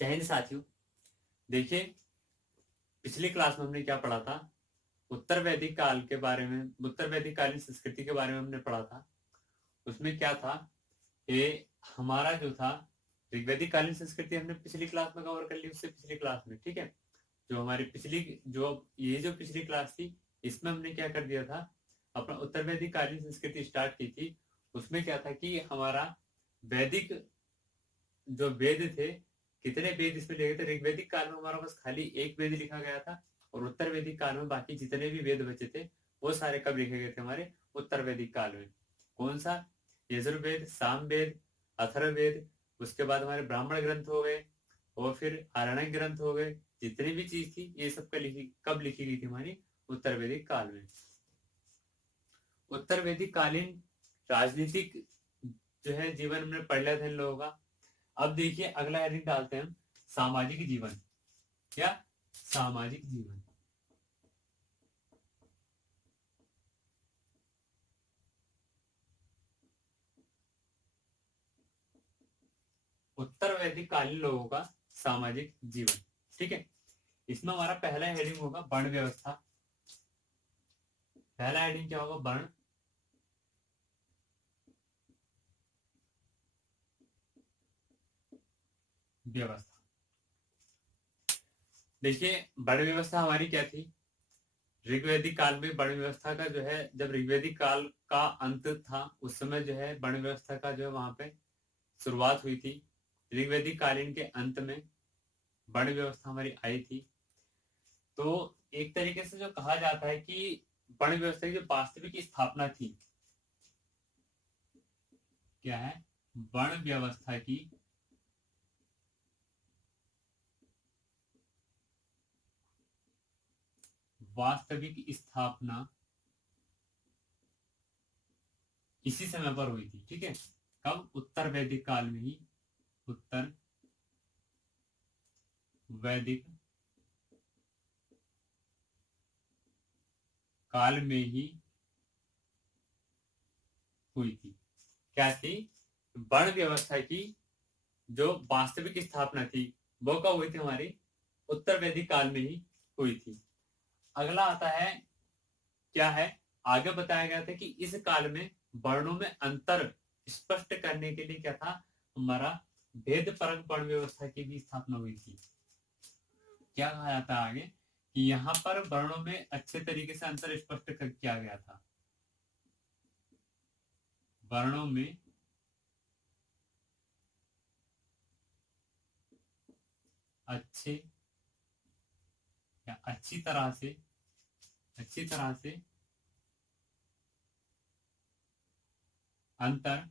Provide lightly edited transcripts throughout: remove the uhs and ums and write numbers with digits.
जय हिंद साथियों। देखिए, पिछली क्लास में हमने क्या पढ़ा था? उत्तर वैदिक काल के बारे में, उत्तर वैदिक कालीन संस्कृति के बारे में हमने पढ़ा था। उसमें क्या था कि हमारा जो था ऋग्वैदिक कालीन संस्कृति हमने पिछली क्लास में कवर कर ली, उससे पिछली क्लास में। ठीक है, जो हमारी पिछली जो पिछली क्लास थी, इसमें हमने क्या कर दिया था, अपना उत्तर वैदिक कालीन संस्कृति स्टार्ट की थी। उसमें क्या था कि हमारा वैदिक जो वेद थे, कितने वेद इसमें लिखे थे? ऋग्वैदिक काल में हमारा बस खाली एक वेद लिखा गया था, और उत्तर वैदिक काल में बाकी जितने भी वेद बचे थे वो सारे कब लिखे गए थे? हमारे उत्तर वैदिक काल में। कौन सा? यजुर्वेद, सामवेद, अथर्ववेद, उसके बाद हमारे ब्राह्मण ग्रंथ हो गए, और फिर आरण्यक ग्रंथ हो गए। जितनी भी चीज थी ये सब कब लिखी गई थी? हमारी उत्तर वैदिक काल में। उत्तर वैदिक कालीन राजनीतिक जो है जीवन में पढ़ लिया था इन लोगों का। अब देखिए, अगला हेडिंग डालते हैं हम, सामाजिक जीवन। क्या? सामाजिक जीवन। उत्तर वैदिक कालीन लोगों का सामाजिक जीवन। ठीक है, इसमें हमारा पहला हेडिंग होगा वर्ण व्यवस्था। पहला हेडिंग क्या होगा? वर्ण व्यवस्था। देखिए, वर्ण व्यवस्था हमारी क्या थी? ऋग्वैदिक काल में वर्ण व्यवस्था का जो है, जब ऋग्वैदिक काल का अंत था उस समय जो है वर्ण व्यवस्था का जो है वहां पे शुरुआत हुई थी। ऋग्वैदिक कालीन के अंत में वर्ण व्यवस्था हमारी आई थी। तो एक तरीके से जो कहा जाता है कि वर्ण व्यवस्था की जो वास्तविक स्थापना थी, क्या है? वर्ण व्यवस्था की वास्तविक स्थापना इसी समय पर हुई थी। ठीक है, कब? उत्तर वैदिक काल में ही। उत्तर वैदिक काल में ही हुई थी। क्या थी? वर्ण व्यवस्था की जो वास्तविक स्थापना थी वो कब हुई थी? हमारी उत्तर वैदिक काल में ही हुई थी। अगला आता है, क्या है? आगे बताया गया था कि इस काल में वर्णों में अंतर स्पष्ट करने के लिए क्या था? हमारा भेद परक वर्ण व्यवस्था की भी स्थापना हुई थी। क्या कहा जाता है आगे? कि यहाँ पर वर्णों में अच्छे तरीके से अंतर स्पष्ट किया गया था। वर्णों में अच्छे या अच्छी तरह से अंतर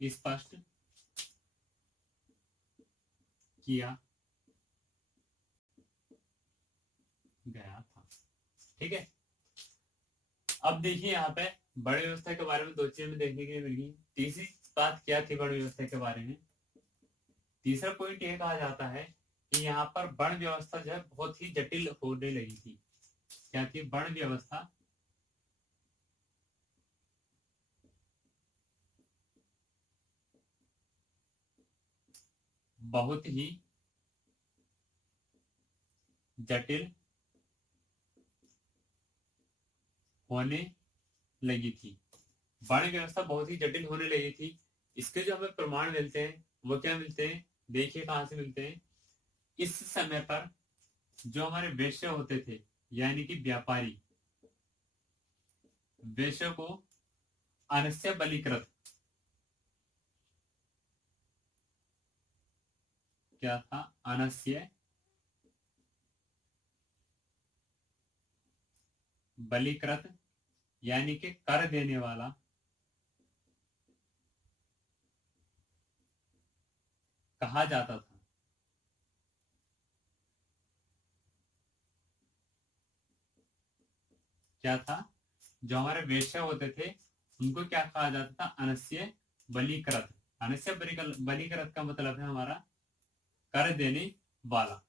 स्पष्ट किया गया था। ठीक है, अब देखिए यहाँ पे वर्ण व्यवस्था के बारे में दो चीजें देखने के लिए मिल गई। तीसरी बात क्या थी वर्ण व्यवस्था के बारे में? तीसरा पॉइंट ये कहा जाता है कि यहाँ पर वर्ण व्यवस्था जो है बहुत ही जटिल होने लगी थी। क्या थी? वर्ण व्यवस्था बहुत ही जटिल होने लगी थी। वर्ण व्यवस्था बहुत ही जटिल होने लगी थी। इसके जो हमें प्रमाण मिलते हैं वो क्या मिलते हैं? देखिए कहां से मिलते हैं। इस समय पर जो हमारे वैश्य होते थे, यानी कि व्यापारी, वैश्य को अनस्य बलिकृत, क्या था? अनस्य बलिकृत, यानी कि कर देने वाला कहा जाता था। क्या था? जो हमारे वेश्या होते थे उनको क्या कहा जाता था? अनस्य बलिकृत। अनस्य बलिकृत का मतलब है हमारा कर देने वाला।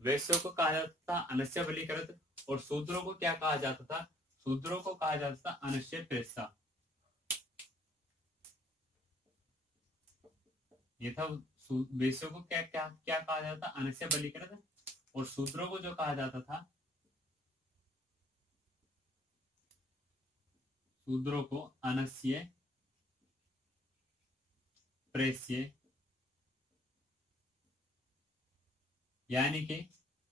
वैश्यों को कहा जाता था अनस्य बलिकृत, और शूद्रों को क्या कहा जाता था? शूद्रों को कहा जाता था अनस्य प्रेषा। ये था वेश्यों को क्या क्या क्या कहा जाता, अनस्य बलिकृत, और शूद्रों को जो कहा जाता था, शूद्रों को अनस्य प्रेस्य, यानी कि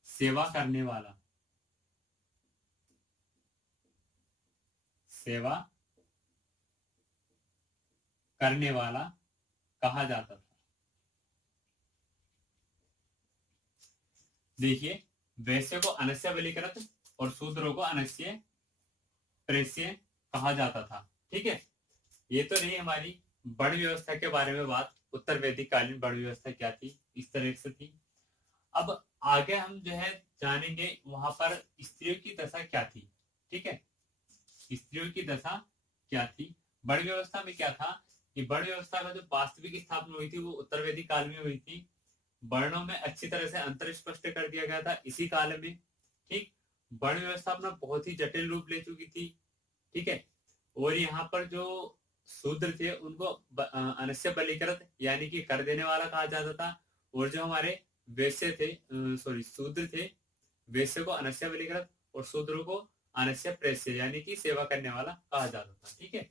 सेवा करने वाला, सेवा करने वाला कहा जाता था। देखिए, वैश्य को अनस्य बलिकृत और शूद्रों को अनस्य प्रेस्य कहा जाता था। ठीक है, ये तो नहीं हमारी वर्ण व्यवस्था के बारे में बात, उत्तर वैदिक कालीन वर्ण व्यवस्था क्या थी, इस तरह से थी। अब आगे हम जो है जानेंगे वहां पर स्त्रियों की दशा क्या थी। ठीक है, स्त्रियों की दशा क्या थी। वर्ण व्यवस्था में क्या था कि वर्ण व्यवस्था का जो वास्तविक स्थापना हुई थी वो उत्तर वैदिक काल में हुई थी। वर्णों में अच्छी तरह से अंतर स्पष्ट कर दिया गया था इसी काल में। ठीक, वर्ण व्यवस्था अपना बहुत ही जटिल रूप ले चुकी थी। ठीक है, और यहाँ पर जो शूद्र थे उनको अनस्य बलिकृत यानी कि कर देने वाला कहा जाता था, और जो हमारे वैश्य थे, सॉरी शूद्र थे, वैश्य को अनस्य बलिकृत और शूद्र को अनस्य प्रेस्य यानी कि सेवा करने वाला कहा जाता था। ठीक है,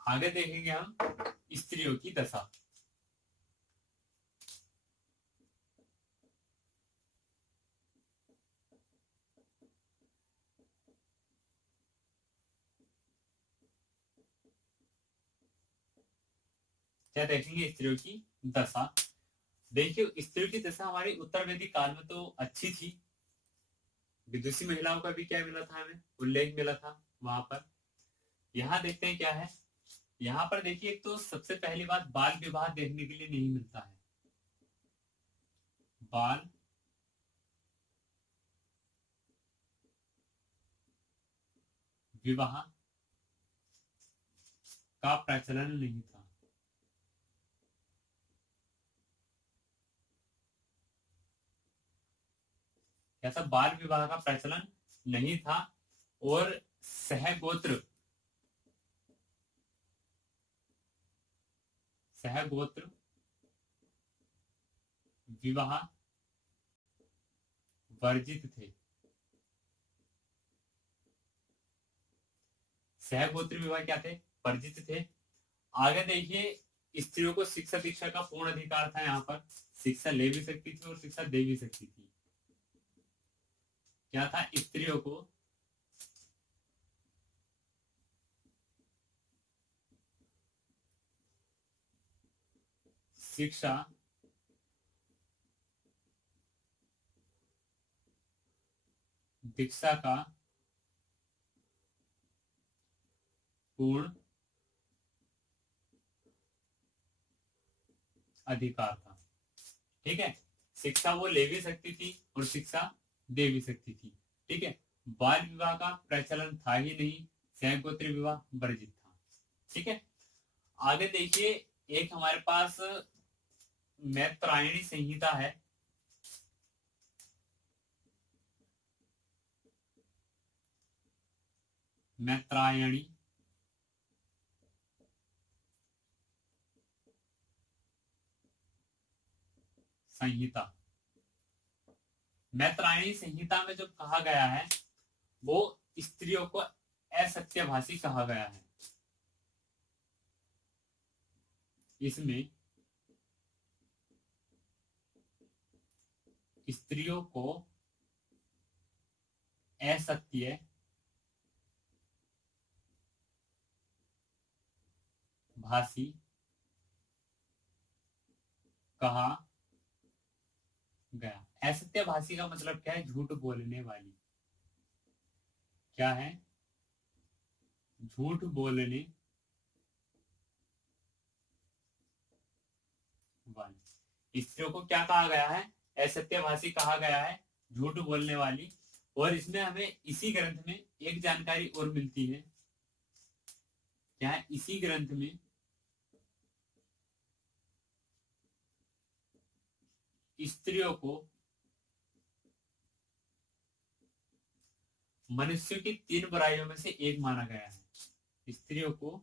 आगे देखेंगे हम स्त्रियों की दशा। क्या देखेंगे स्त्रियों की दशा। देखिए, स्त्रियों की दशा हमारी उत्तर वैदिक काल में तो अच्छी थी। विदुषी महिलाओं का भी क्या मिला था, हमें उल्लेख मिला था वहां पर। यहाँ देखते हैं क्या है। यहाँ पर देखिए, एक तो सबसे पहली बात, बाल विवाह देखने के लिए नहीं मिलता है। बाल विवाह का प्रचलन नहीं था। कैसा, बाल विवाह का प्रचलन नहीं था, और सहगोत्र सहगोत्र विवाह वर्जित थे। सहगोत्र विवाह क्या थे, वर्जित थे। आगे देखिए, स्त्रियों को शिक्षा दीक्षा का पूर्ण अधिकार था। यहाँ पर शिक्षा ले भी सकती थी और शिक्षा दे भी सकती थी। क्या था, स्त्रियों को शिक्षा दीक्षा का पूर्ण अधिकार था। ठीक है, शिक्षा वो ले भी सकती थी और शिक्षा दे भी सकती थी। ठीक है, बाल विवाह का प्रचलन था ही नहीं, सहगोत्र विवाह वर्जित था। ठीक है, आगे देखिए, एक हमारे पास मैत्रायणी संहिता है। मैत्रायणी संहिता। मैत्रायणी संहिता में जो कहा गया है वो स्त्रियों को असत्यभाषी कहा गया है। इसमें स्त्रियों को असत्य भाषी कहा गया। असत्य भाषी का मतलब क्या है, झूठ बोलने वाली। क्या है, झूठ बोलने वाली। स्त्रियों को क्या कहा गया है, असत्यभाषी कहा गया है, झूठ बोलने वाली। और इसमें हमें इसी ग्रंथ में एक जानकारी और मिलती है। क्या है, इसी ग्रंथ में स्त्रियों को मनुष्य की 3 बुराइयों में से एक माना गया है। स्त्रियों को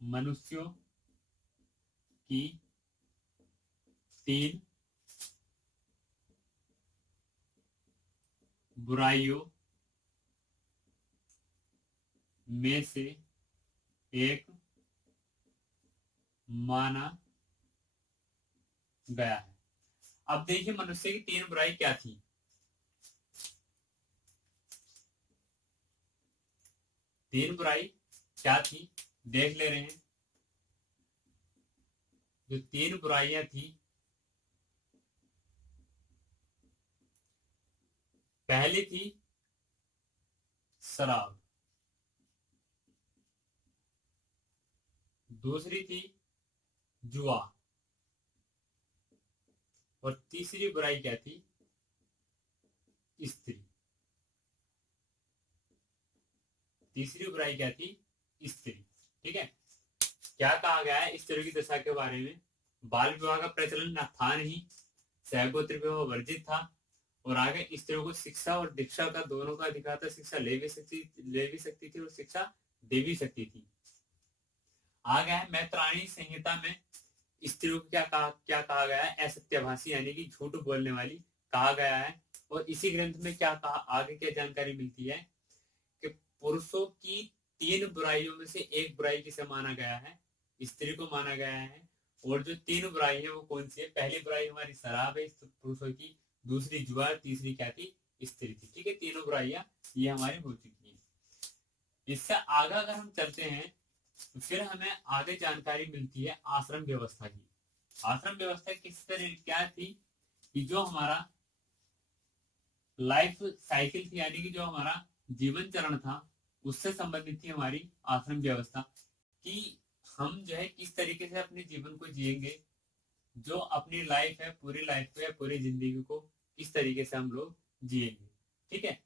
मनुष्यों की 3 बुराइयों में से एक माना गया है। अब देखिए मनुष्य की 3 बुराई क्या थी। तीन बुराई क्या थी देख ले रहे हैं। जो 3 बुराइयां थी, पहली थी शराब, दूसरी थी जुआ, और तीसरी बुराई क्या थी? स्त्री। तीसरी बुराई क्या थी? स्त्री। ठीक है। क्या कहा गया है स्त्रियों की दशा के बारे में? बाल विवाह का प्रचलन न था नहीं, सहगोत्र विवाह वर्जित था, और आगे स्त्रियों को शिक्षा और दीक्षा का दोनों का अधिकार था। शिक्षा ले भी सकती थी और शिक्षा दे भी सकती थी। आ गया है मैत्राणी संहिता में स्त्रियों को क्या कहा गया है? असत्यभाषी यानी कि झूठ बोलने वाली कहा गया है। और इसी ग्रंथ में क्या कहा, आगे क्या जानकारी मिलती है कि पुरुषों की 3 बुराइयों में से एक बुराई किसे माना गया है? स्त्री को माना गया है। और जो 3 बुराई है वो कौन सी है? पहली बुराई हमारी शराब है पुरुषों की, दूसरी जुआ, तीसरी क्या थी? स्त्री थी। ठीक है, तीनों बुराइयां ये हमारी हो चुकी है। इससे आगे अगर हम चलते हैं तो फिर हमें आगे जानकारी मिलती है आश्रम व्यवस्था की। आश्रम व्यवस्था किस तरह क्या थी कि जो हमारा लाइफ साइकिल थी, यानी कि जो हमारा जीवन चरण था, उससे संबंधित थी हमारी आश्रम व्यवस्था कि हम जो है किस तरीके से अपने जीवन को जिएंगे, जो अपनी लाइफ है, पूरी लाइफ को या पूरी जिंदगी को किस तरीके से हम लोग जिएंगे। ठीक है,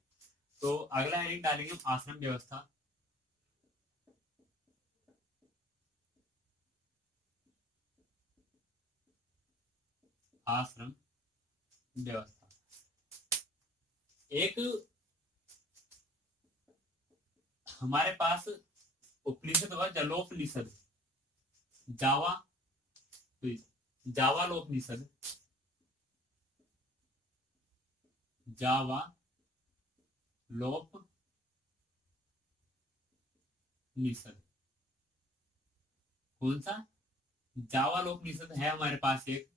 तो अगला हेडिंग डालेंगे हम आश्रम व्यवस्था। आश्रम व्यवस्था एक हमारे पास उपनिषद हुआ, जलोपनिषद, जावा जावालोपनिषद, जावा लोप निषद। कौन सा? जावालोपनिषद है हमारे पास एक।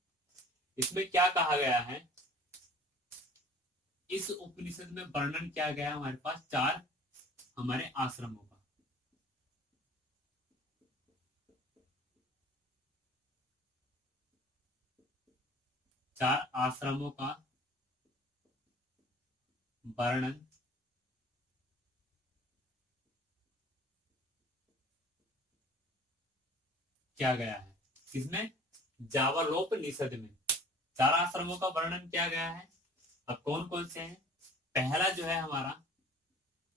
इसमें क्या कहा गया है? इस उपनिषद में वर्णन किया गया है हमारे पास 4 हमारे आश्रमों का। 4 आश्रमों का वर्णन किया गया है। किसमें? जावालोपनिषद में 4 आश्रमों का वर्णन किया गया है। अब कौन कौन से हैं? पहला जो है हमारा,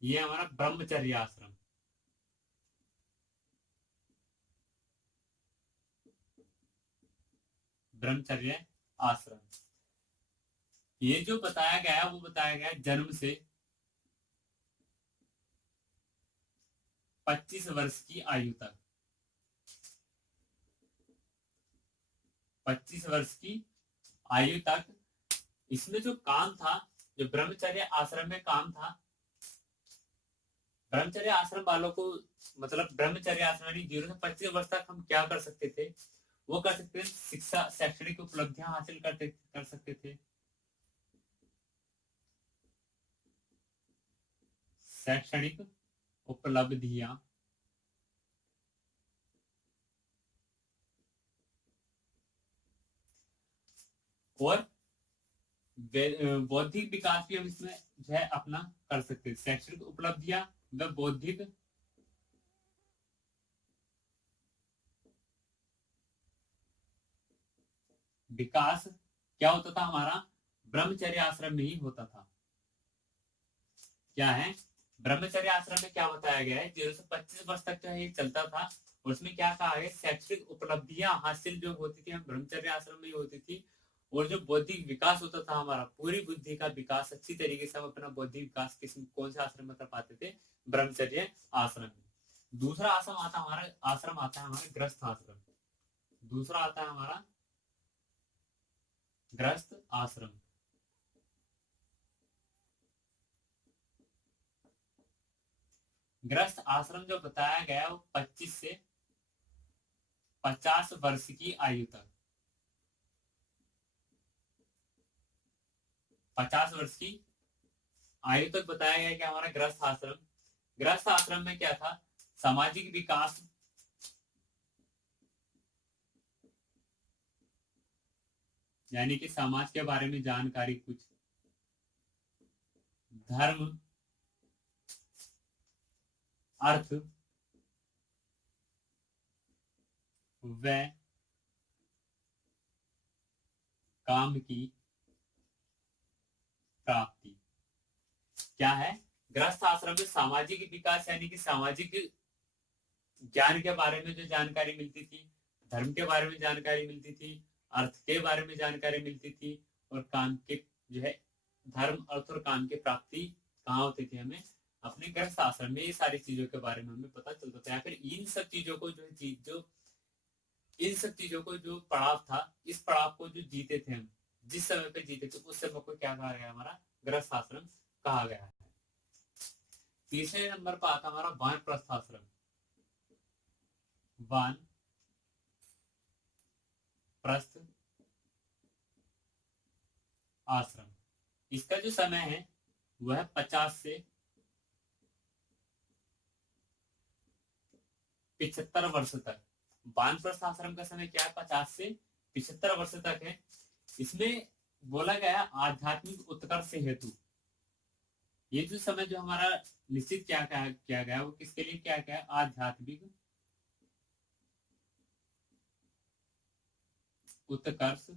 ये हमारा ब्रह्मचर्य आश्रम। ब्रह्मचर्य आश्रम, ये जो बताया गया है वो बताया गया है जन्म से 25 वर्ष की आयु तक। 25 वर्ष की आयु तक इसमें जो काम था, जो ब्रह्मचर्य आश्रम में काम था, ब्रह्मचर्य आश्रम वालों को, मतलब ब्रह्मचर्य आश्रम 0 से 25 वर्ष तक हम क्या कर सकते थे? वो कर सकते थे शिक्षा, शैक्षणिक उपलब्धियां हासिल कर सकते थे। शैक्षणिक उपलब्धियां और बौद्धिक विकास भी हम इसमें जो है अपना कर सकते हैं। शैक्षणिक उपलब्धियां व बौद्धिक विकास क्या होता था हमारा? ब्रह्मचर्य आश्रम में ही होता था। क्या है? ब्रह्मचर्य आश्रम में क्या बताया गया है? 0 से 25 वर्ष तक जो है ये चलता था। और उसमें क्या कहा है? शैक्षणिक उपलब्धियां हासिल जो होती थी हम ब्रह्मचर्य आश्रम में ही होती थी। और जो बौद्धिक विकास होता था हमारा, पूरी बुद्धि का विकास अच्छी तरीके से हम अपना बौद्धिक विकास कौन से आश्रम में कर पाते थे? ब्रह्मचर्य आश्रम में। दूसरा आश्रम आता है हमारा गृहस्थ आश्रम। दूसरा आता है हमारा गृहस्थ आश्रम। गृहस्थ आश्रम जो बताया गया वो 25 से 50 वर्ष की आयु तक, 50 वर्ष की आयु तक बताया गया कि हमारा गृहस्थ आश्रम। गृहस्थ आश्रम में क्या था? सामाजिक विकास, यानी कि समाज के बारे में जानकारी, कुछ धर्म, अर्थ, व काम की प्राप्ति। क्या है? गृहस्थ आश्रम में सामाजिक विकास, यानी कि सामाजिक ज्ञान के बारे में जो जानकारी मिलती थी, धर्म के बारे में जानकारी मिलती थी, अर्थ के बारे में जानकारी मिलती थी, और काम के जो है धर्म, अर्थ और काम की प्राप्ति कहाँ होती थी? हमें अपने गृहस्थ आश्रम में। ये सारी चीजों के बारे में हमें पता चलता था। या फिर इन सब चीजों को जो पड़ाव था, इस पड़ाव को जो जीते थे हम, जिस समय पे जीते थे, उस समय को क्या कहा गया? हमारा गृहस्थ आश्रम कहा गया है। तीसरे नंबर पर आता हमारा वानप्रस्थ आश्रम। वानप्रस्थ आश्रम, इसका जो समय है वह 50 से 75 वर्ष तक। वानप्रस्थ आश्रम का समय क्या है? 50 से 75 वर्ष तक है। इसमें बोला गया आध्यात्मिक उत्कर्ष हेतु। ये जो समय जो हमारा निश्चित किया गया वो किसके लिए क्या गया? आध्यात्मिक उत्कर्ष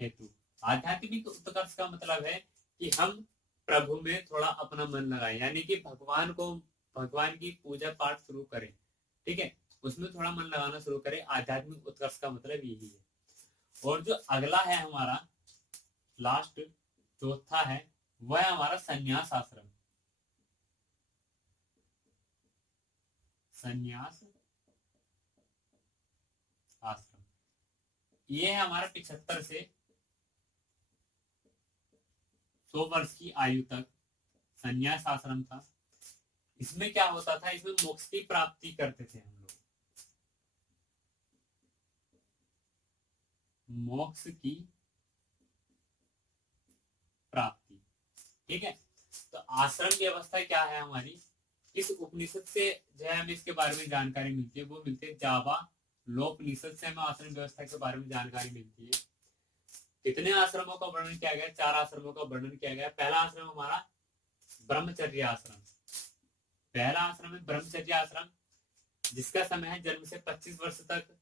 हेतु। आध्यात्मिक उत्कर्ष का मतलब है कि हम प्रभु में थोड़ा अपना मन लगाएं, यानी कि भगवान की पूजा पाठ शुरू करें। ठीक है, उसमें थोड़ा मन लगाना शुरू करें। आध्यात्मिक उत्कर्ष का मतलब यही है। और जो अगला है हमारा लास्ट, चौथा है, वह है हमारा संन्यास आश्रम। संन्यास आश्रम ये है हमारा 75 से 100 वर्ष की आयु तक संन्यास आश्रम था। इसमें क्या होता था? इसमें मोक्ष की प्राप्ति करते थे हम लोग, मोक्ष की प्राप्ति। ठीक है, तो आश्रम व्यवस्था क्या है हमारी? इस उपनिषद से जो है हमें इसके बारे में जानकारी मिलती है, वो मिलती है जावा लोपनिषद से हमें आश्रम व्यवस्था के बारे में जानकारी मिलती है। कितने आश्रमों का वर्णन किया गया? 4 आश्रमों का वर्णन किया गया। पहला आश्रम हमारा ब्रह्मचर्य आश्रम। पहला आश्रम है ब्रह्मचर्य आश्रम, जिसका समय है जन्म से 25 वर्ष तक।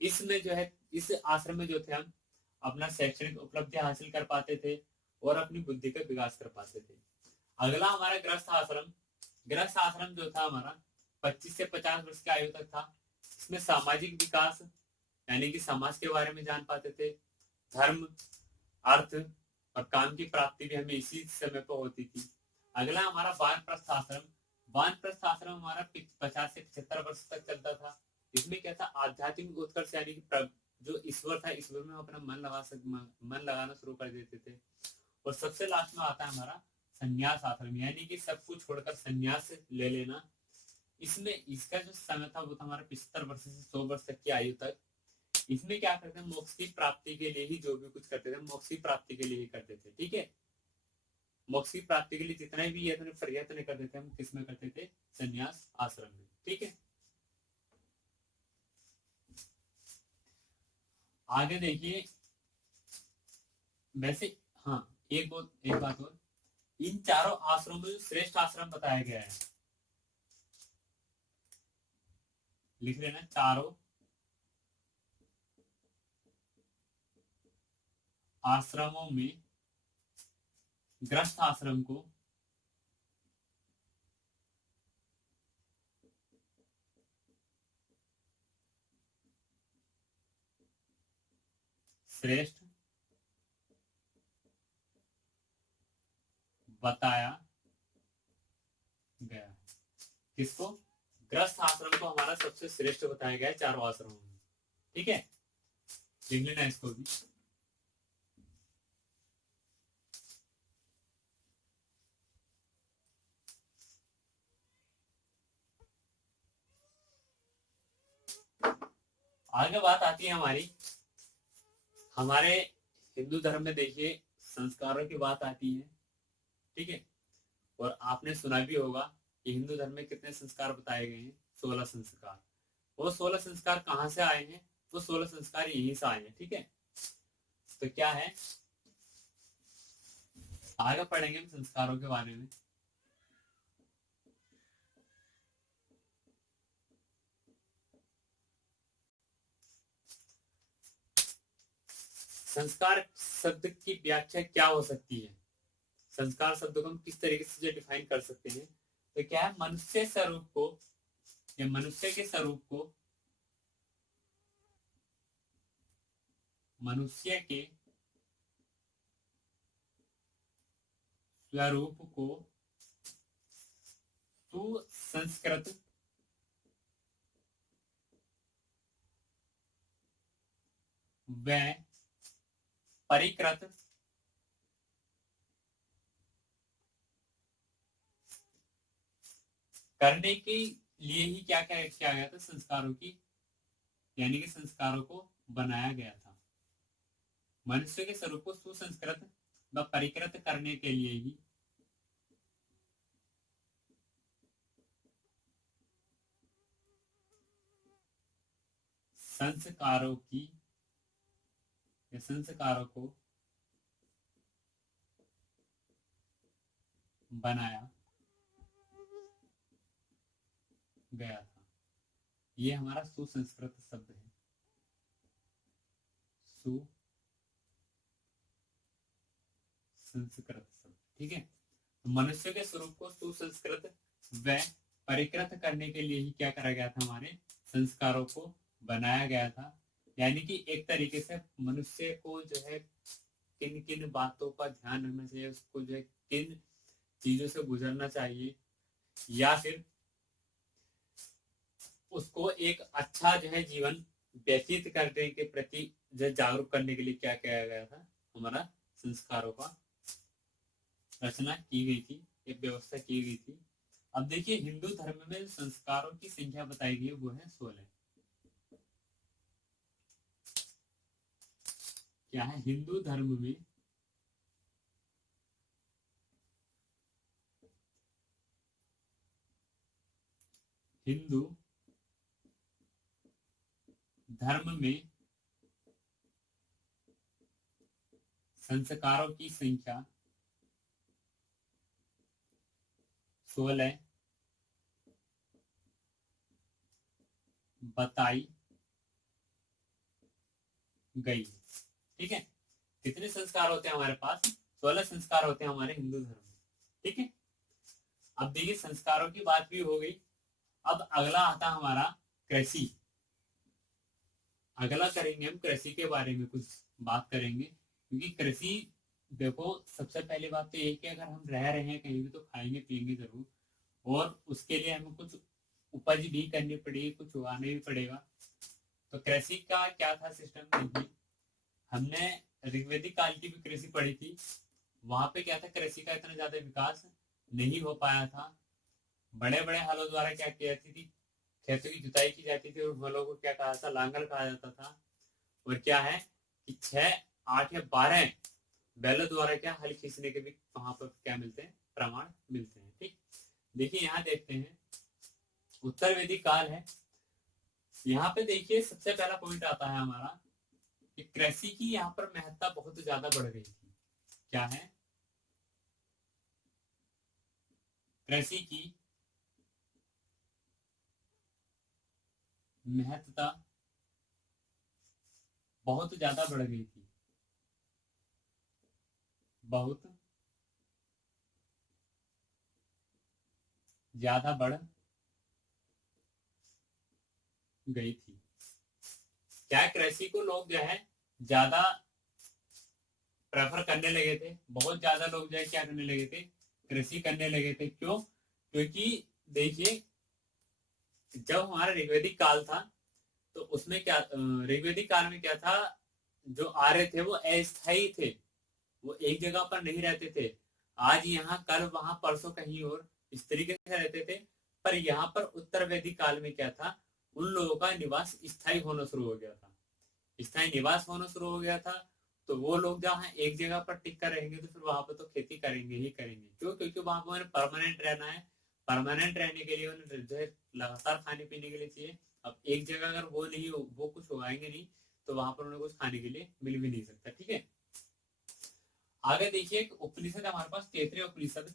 इसमें जो है, इस आश्रम में जो थे हम अपना शैक्षणिक उपलब्धि हासिल कर पाते थे और अपनी बुद्धि का विकास कर पाते थे। अगला हमारा गृहस्थ आश्रम। गृहस्थ आश्रम जो था हमारा 25 से 50 वर्ष की आयु तक था। इसमें सामाजिक विकास, यानी कि समाज के बारे में जान पाते थे। धर्म, अर्थ और काम की प्राप्ति भी हमें इसी समय पर होती थी। अगला हमारा वानप्रस्थ आश्रम। वानप्रस्थ आश्रम हमारा 50 से 75 वर्ष तक चलता था। इसमें क्या था? आध्यात्मिक उत्कर्ष, यानी कि जो ईश्वर था, ईश्वर में अपना मन लगाना शुरू कर देते थे। और सबसे लास्ट में आता है हमारा संन्यास आश्रम, यानी कि सब कुछ छोड़कर संन्यास ले लेना। इसमें इसका जो समय था वो था हमारा 75 वर्ष से 100 वर्ष तक की आयु तक। इसमें क्या करते हैं? मोक्ष की प्राप्ति के लिए ही जो भी कुछ करते थे, मोक्ष की प्राप्ति के लिए ही करते थे। ठीक है, मोक्ष की प्राप्ति के लिए जितना भी प्रयत्न करते थे हम किसमें करते थे? संन्यास आश्रम में। ठीक है, आगे देखिए। वैसे हाँ, एक बात और, इन चारों आश्रमों में जो श्रेष्ठ आश्रम बताया गया है, लिख लेना, चारों आश्रमों में गृहस्थ आश्रम को श्रेष्ठ बताया गया। किसको? गृहस्थ आश्रम को हमारा सबसे श्रेष्ठ बताया गया है चारों आश्रमों में। ठीक है, लिख लेना इसको भी। आगे बात आती है हमारे हिंदू धर्म में। देखिए, संस्कारों की बात आती है। ठीक है, और आपने सुना भी होगा कि हिंदू धर्म में कितने संस्कार बताए गए हैं? 16 संस्कार। वो 16 संस्कार कहाँ से आए हैं? वो 16 संस्कार यहीं से आए हैं। ठीक है, तो क्या है, आगे पढ़ेंगे हम संस्कारों के बारे में। संस्कार शब्द की व्याख्या क्या हो सकती है? संस्कार शब्द को हम किस तरीके से डिफाइन कर सकते हैं? तो क्या है, मनुष्य स्वरूप को या मनुष्य के स्वरूप को, मनुष्य के स्वरूप को सुसंस्कृत व परिकृत करने के लिए ही क्या क्या किया गया था? संस्कारों की, यानी कि संस्कारों को बनाया गया था। मनुष्य के स्वरूप को सुसंस्कृत व परिकृत करने के लिए ही संस्कारों की या संस्कारों को बनाया गया था। ये हमारा सुसंस्कृत शब्द है, सुसंस्कृत शब्द। ठीक है, तो मनुष्य के स्वरूप को सुसंस्कृत व परिकृत करने के लिए ही क्या करा गया था? हमारे संस्कारों को बनाया गया था। यानी कि एक तरीके से मनुष्य को जो है किन किन बातों का ध्यान रखना चाहिए, उसको जो है किन चीजों से गुजरना चाहिए, या फिर उसको एक अच्छा जो है जीवन व्यतीत करने के प्रति जो जागरूक करने के लिए क्या किया गया था? हमारा संस्कारों का रचना की गई थी, एक व्यवस्था की गई थी। अब देखिए, हिंदू धर्म में संस्कारों की संख्या बताई गई है, वो है 16। क्या है? हिंदू धर्म में हिंदू धर्म में संस्कारों की संख्या 16 बताई गई। ठीक है, कितने संस्कार होते हैं हमारे पास? 16 संस्कार होते हैं हमारे हिंदू धर्म में। ठीक है, अब देखिए, संस्कारों की बात भी हो गई। अब अगला आता हमारा कृषि। अगला करेंगे हम कृषि के बारे में कुछ बात करेंगे, क्योंकि कृषि, देखो, सबसे पहली बात तो ये कि अगर हम रह रहे हैं कहीं भी तो खाएंगे पिएंगे जरूर, और उसके लिए हमें कुछ उपज भी करनी पड़ेगी, कुछ उगाने भी पड़ेगा। तो कृषि का क्या था सिस्टम? देखिए, हमने ऋग्वेदिक काल की भी कृषि पढ़ी थी। वहां पे क्या था, कृषि का इतना ज्यादा विकास नहीं हो पाया था। बड़े बड़े हलों द्वारा क्या की जाती थी? खेतों की जुताई की जाती थी, और हलों को क्या कहा था? लांगल कहा जाता था। और क्या है कि 6, 8 या 12 बैलों द्वारा क्या हल खींचने के भी वहां पर क्या मिलते हैं? प्रमाण मिलते हैं। ठीक, देखिए यहाँ देखते हैं, उत्तर वैदिक काल है। यहाँ पे देखिए, सबसे पहला पॉइंट आता है हमारा कि कृषि की यहाँ पर महत्ता बहुत ज्यादा बढ़ गई थी। क्या है? कृषि की महत्ता बहुत ज्यादा बढ़ गई थी, बहुत ज्यादा बढ़ गई थी। क्या कृषि को लोग जो है ज्यादा प्रेफर करने लगे थे, बहुत ज्यादा लोग जो है क्या करने लगे थे, कृषि करने लगे थे। क्यों? क्योंकि देखिए, जब हमारा ऋग्वैदिक काल था तो उसमें क्या, ऋग्वैदिक काल में क्या था, जो आर्य थे वो अस्थायी थे, वो एक जगह पर नहीं रहते थे, आज यहाँ कल वहां परसों कहीं और, इस तरीके से रहते थे। पर यहाँ पर उत्तर वैदिक काल में क्या था, उन लोगों का निवास स्थायी होना शुरू हो गया था, स्थायी निवास होना शुरू हो गया था। तो वो लोग जहाँ एक जगह पर टिक कर रहेंगे तो फिर वहां पर तो खेती करेंगे ही करेंगे। क्यों? क्योंकि वहां पर उन्हें परमानेंट रहना है, परमानेंट रहने के लिए उन्हें जो है लगातार खाने पीने के लिए चाहिए। अब एक जगह अगर वो नहीं हो, वो कुछ उगाएंगे नहीं, तो वहां पर उन्हें कुछ खाने के लिए मिल भी नहीं सकता। ठीक है, आगे देखिए, एक उपनिषद हमारे पास तैतरीय उपनिषद,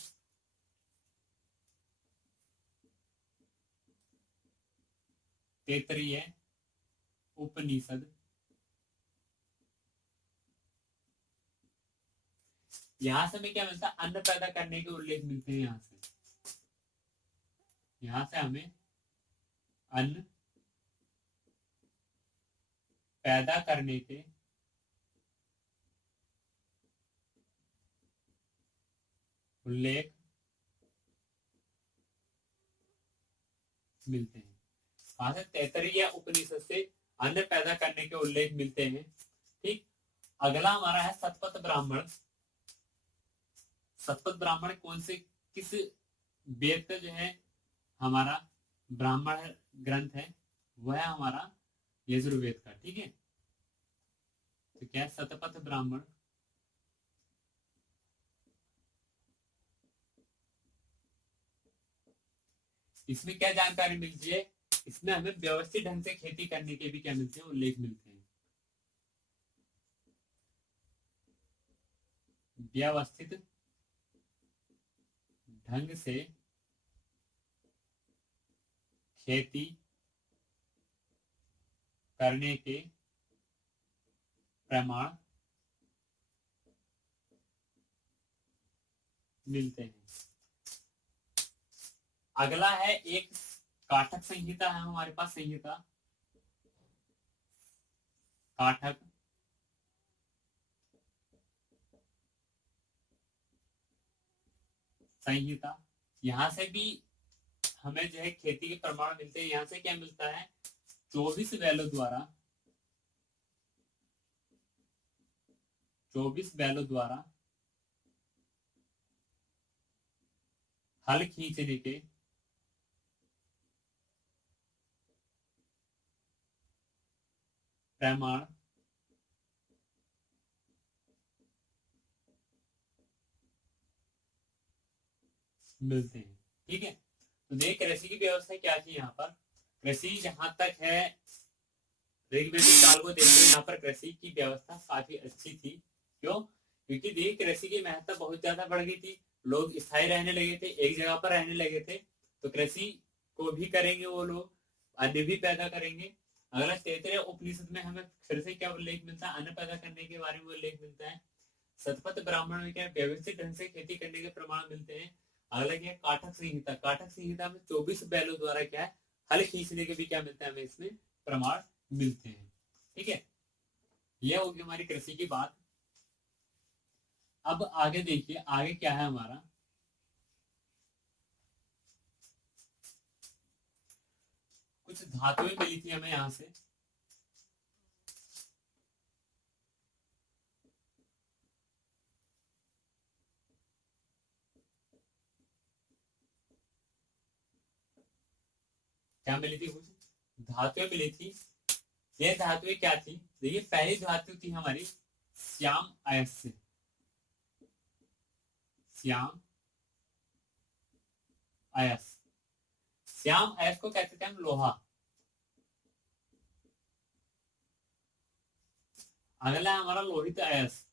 तैतरीय उपनिषद। यहाँ से हमें क्या मिलता है, अन्न पैदा करने के उल्लेख मिलते हैं। यहाँ से हमें अन्न पैदा करने के उल्लेख मिलते हैं। कहां से? तैतरीय उपनिषद से अन्न पैदा करने के उल्लेख मिलते हैं। ठीक, अगला हमारा है सतपथ ब्राह्मण। सतपथ ब्राह्मण कौन से, किस वेद का जो है हमारा ब्राह्मण ग्रंथ है? वह है हमारा यजुर्वेद का। ठीक है, तो क्या है सतपथ ब्राह्मण? इसमें क्या जानकारी मिलती है, इसमें हमें व्यवस्थित ढंग से खेती करने के भी क्या मिलते हैं, उल्लेख मिलते हैं। व्यवस्थित ढंग से खेती करने के प्रमाण मिलते हैं। अगला है एक काठक संहिता है हमारे पास, संहिता, काठक संहिता। यहां से भी हमें जो है खेती के प्रमाण मिलते हैं। यहां से क्या मिलता है, 24 बैलों द्वारा, 24 बैलों द्वारा हल खींचने के प्रमाण मिलते हैं। ठीक है, तो देख कृषि की व्यवस्था क्या थी यहाँ पर। कृषि जहां तक है ऋग्वैदिक काल को देखते हैं, यहाँ पर कृषि की व्यवस्था काफी अच्छी थी। क्यों? क्योंकि देख कृषि की महत्ता बहुत ज्यादा बढ़ गई थी, लोग स्थायी रहने लगे थे, एक जगह पर रहने लगे थे, तो कृषि को भी करेंगे वो लोग, अन्न भी पैदा करेंगे। अगला तैतरीय उपनिषद में हमें फिर से क्या उल्लेख मिलता है, अन्न पैदा करने के बारे में उल्लेख मिलता है। सतपथ ब्राह्मण में क्या व्यवस्थित ढंग से खेती करने के प्रमाण मिलते हैं। अगला क्या है, काठक संहिता। काठक संहिता में 24 बैलों द्वारा क्या है, हल खींचने के भी क्या मिलता है, हमें इसमें प्रमाण मिलते हैं। ठीक है, यह होगी हमारी कृषि की बात। अब आगे देखिए, आगे क्या है हमारा, कुछ धातुएं मिली थी हमें यहां से। क्या मिली थी, कुछ धातुएं मिली थी। ये धातुएं क्या थी, देखिए पहली धातु थी हमारी श्याम अयस्क, श्याम अयस्क। श्याम अयस्क को कहते थे हम लोहा। अगला है हमारा लोहित अयस्क।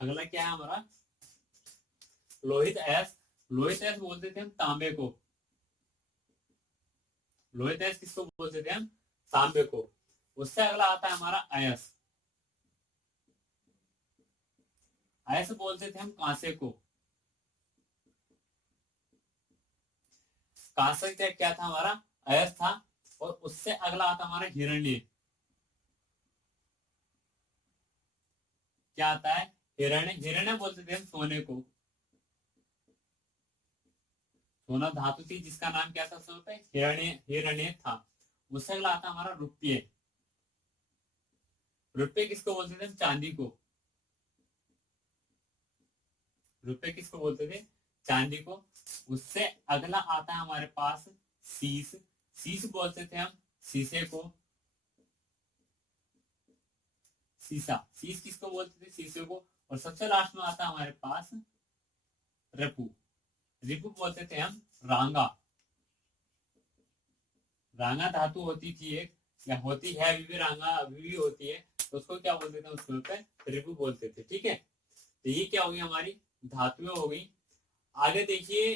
अगला क्या है हमारा, लोहित अयस्क। लोहित अयस्क बोलते थे हम तांबे को, लोहित अयस्क किसको बोलते थे हम, तांबे को। उससे अगला आता है हमारा अयस्क। अयस्क बोलते थे हम कांसे को। कांसे क्या क्या था हमारा, अयस्क था। और उससे अगला आता हमारा हिरण्य। क्या आता है? हिरण्य। हिरण्य बोलते थे हम सोने को। सोना धातु थी जिसका नाम क्या था उस समय पे? हिरण्य। हिरण्य था। उससे अगला आता हमारा रुपये। रुपये किसको बोलते थे हम? चांदी को। रुपये किसको बोलते थे? चांदी को। उससे अगला आता है हमारे पास शीश। शीश बोलते थे हम शीशे को। शीशा। शीश किसको बोलते थे? शीशे को। और सबसे लास्ट में आता है हमारे पास रिपु। रिपु बोलते थे हम रांगा। रांगा धातु होती थी एक, या होती है अभी भी, रांगा अभी भी होती है, तो उसको क्या बोलते थे? उसमें पे रिपु बोलते थे। ठीक है, तो ये क्या होगी? हमारी धातुएं हो गई। आगे देखिए,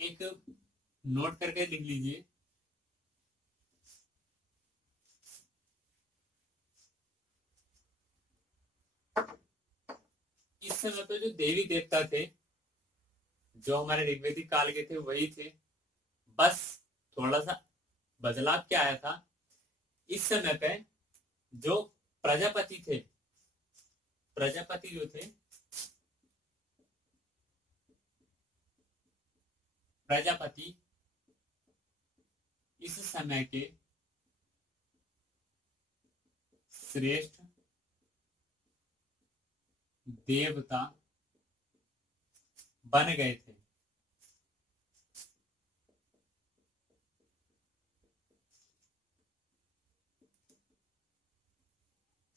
एक नोट करके लिख लीजिए। इस समय पे जो देवी देवता थे, जो हमारे ऋग्वेदिक काल के थे, वही थे। बस थोड़ा सा बदलाव क्या आया था, इस समय पे जो प्रजापति थे, प्रजापति जो थे, प्रजापति इस समय के श्रेष्ठ देवता बन गए थे।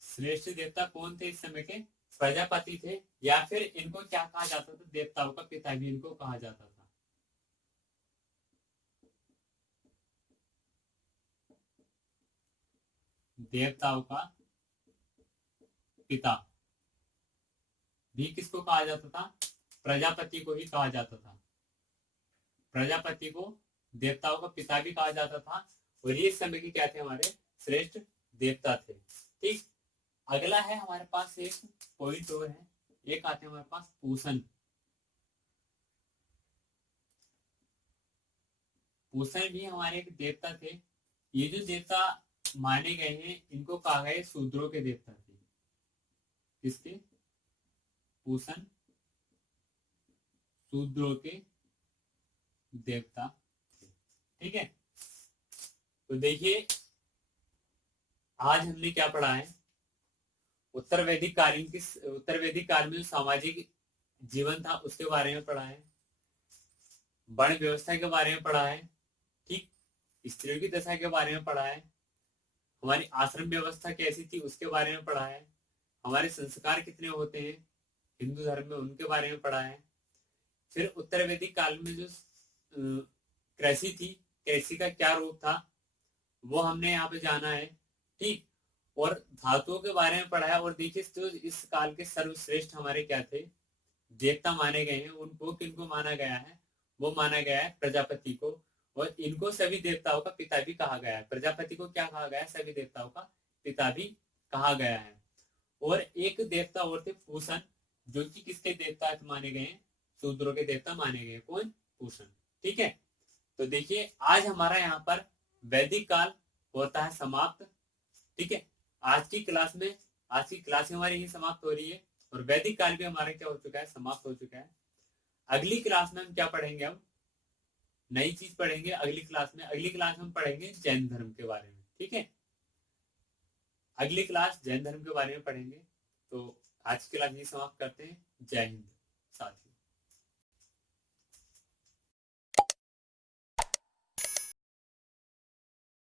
श्रेष्ठ देवता कौन थे इस समय के? प्रजापति थे, या फिर इनको क्या कहा जाता था? देवताओं का पिता भी इनको कहा जाता था। देवताओं का पिता भी किसको कहा जाता था? प्रजापति को ही कहा जाता था। प्रजापति को देवताओं का पिता भी कहा जाता था, और ये समय के क्या थे? हमारे श्रेष्ठ देवता थे। ठीक, अगला है हमारे पास एक पॉइंट और है, एक आते हैं हमारे पास पूषण। पूषण भी हमारे एक देवता थे। ये जो देवता माने गए हैं, इनको कहा गया शूद्रों के देवता थे। किसके? पूषण शूद्रों के देवता थे। ठीक है, तो देखिए आज हमने क्या पढ़ा है? उत्तर वैदिक काल में जो सामाजिक जीवन था उसके बारे में पढ़ा है। वर्ण व्यवस्था के बारे में पढ़ा है। ठीक, स्त्रियों की दशा के बारे में पढ़ा है। हमारी आश्रम व्यवस्था कैसी थी उसके बारे में पढ़ा है। हमारे संस्कार कितने होते हैं हिंदू धर्म में, उनके बारे में पढ़ा है। फिर उत्तर वैदिक काल में जो कृषि थी, कृषि का क्या रूप था, वो हमने यहाँ पे जाना है। ठीक, और धातुओं के बारे में पढ़ा है। और देखिए जो इस काल के सर्वश्रेष्ठ हमारे क्या थे, देवता माने गए हैं, उनको किनको माना गया है? वो माना गया है प्रजापति को। और इनको सभी देवताओं का पिता भी कहा गया है। प्रजापति को क्या कहा गया है? सभी देवताओं का पिता भी कहा गया है। और एक देवता और थे पूषण, जो कि किसके देवता माने गए हैं? शूद्रों के देवता माने गए। कौन? पूषण। ठीक है, तो देखिए आज हमारा यहाँ पर वैदिक काल होता है समाप्त। ठीक है, आज की क्लास हमारी ही समाप्त हो रही है, और वैदिक काल भी हमारा क्या हो चुका है? समाप्त हो चुका है। अगली क्लास में हम क्या पढ़ेंगे? हम नई चीज पढ़ेंगे अगली क्लास में। अगली क्लास में हम पढ़ेंगे जैन धर्म के बारे में। ठीक है, अगली क्लास जैन धर्म के बारे में पढ़ेंगे। तो आज की क्लास यही समाप्त करते हैं। जय हिंद साथियों।